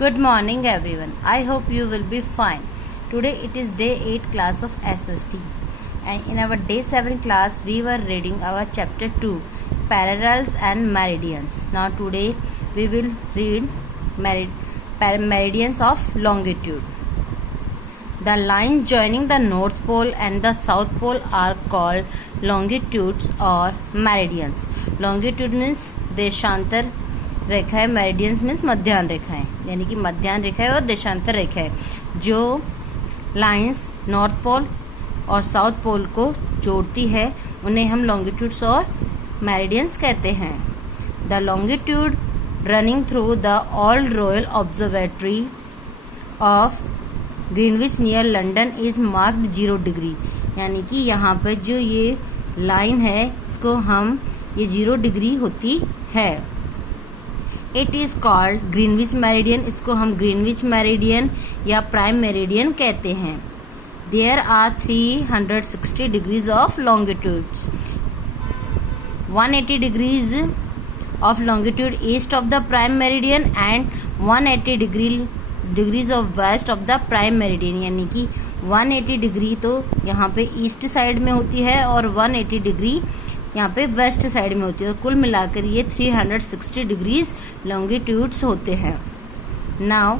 Good morning everyone. I hope you will be fine. Today it is day 8 class of SST, and in our day 7 class we were reading our chapter 2 parallels and meridians. Now today we will read meridians of longitude. The lines joining the North Pole and the South Pole are called longitudes or meridians. Longitude means देशांतर रेखाएं, meridians means मध्याह्न रेखाएं, यानी कि मध्याह्न रेखाएं और देशांतर रेखाएं जो लाइंस नॉर्थ पोल और साउथ पोल को जोड़ती है उन्हें हम लॉन्गिट्यूड्स और मेरिडियंस कहते हैं. The longitude running through the old royal observatory of Greenwich near London is marked 0 degree. यानी कि यहाँ पर जो ये लाइन है इसको हम ये 0 डिग्री होती है. It is called Greenwich meridian. इसको हम ग्रीनविच मेरिडियन या प्राइम मेरिडियन कहते हैं. There are 360 degrees of longitudes. 180 degrees of longitude east of the prime meridian and 180 degrees of west of the prime meridian. यानी कि 180 degree तो यहाँ पे ईस्ट साइड में होती है और 180 डिग्री यहाँ पे वेस्ट साइड में होती है, और कुल मिलाकर ये 360 डिग्रीज लॉन्गिट्यूड्स होते हैं. Now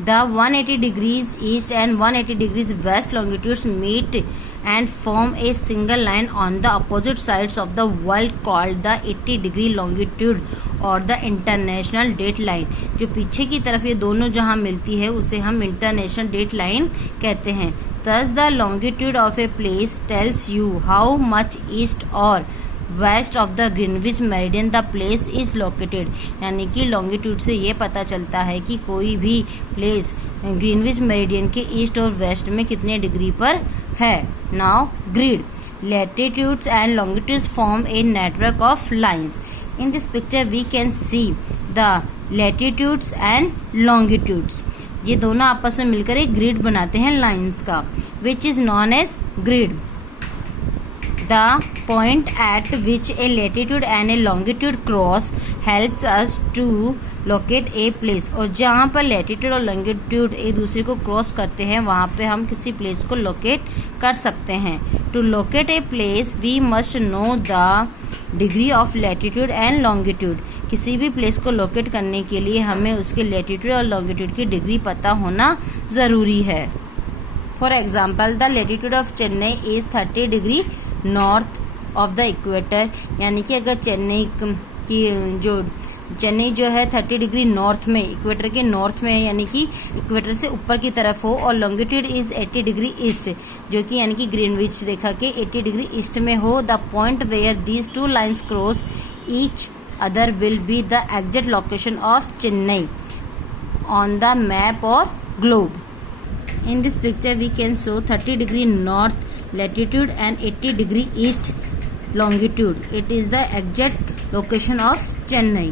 the 180 degrees east and 180 degrees west longitudes meet and form a single line on the opposite sides of the world called the 80 degree longitude or the international date line. जो पीछे की तरफ ये दोनों जहाँ मिलती है उसे हम इंटरनेशनल डेट लाइन कहते हैं. Thus the longitude of a place tells you how much east or west of the Greenwich meridian the place is located. यानी कि लॉन्गिट्यूड से ये पता चलता है कि कोई भी प्लेस ग्रीनविच मेरिडियन के ईस्ट और वेस्ट में कितने डिग्री पर है. Now grid. Latitudes and longitudes form a network of lines. In this picture we can see the latitudes and longitudes. ये दोनों आपस में मिलकर एक ग्रिड बनाते हैं लाइंस का, which is known as grid. The point at which a latitude and a longitude cross helps us to locate a place. और जहाँ पर latitude और longitude एक दूसरे को क्रॉस करते हैं वहाँ पे हम किसी प्लेस को लोकेट कर सकते हैं. To locate a place we must know the degree of latitude and longitude. किसी भी प्लेस को लोकेट करने के लिए हमें उसके लैटिट्यूड और लॉन्गिट्यूड की डिग्री पता होना ज़रूरी है. For example the latitude of Chennai is 30 degree north of the equator. यानी कि अगर चेन्नई जो है 30 डिग्री नॉर्थ में, इक्वेटर के नॉर्थ में है, यानी कि इक्वेटर से ऊपर की तरफ हो, और लॉन्गिट्यूड इज 80 डिग्री ईस्ट, जो कि यानी कि ग्रीनविच रेखा के 80 डिग्री ईस्ट में हो. The point where these two lines cross each other will be the exact location of Chennai on the map or globe. In this picture we can show 30 degree north latitude and 80 degree east longitude. It is the exact location of Chennai.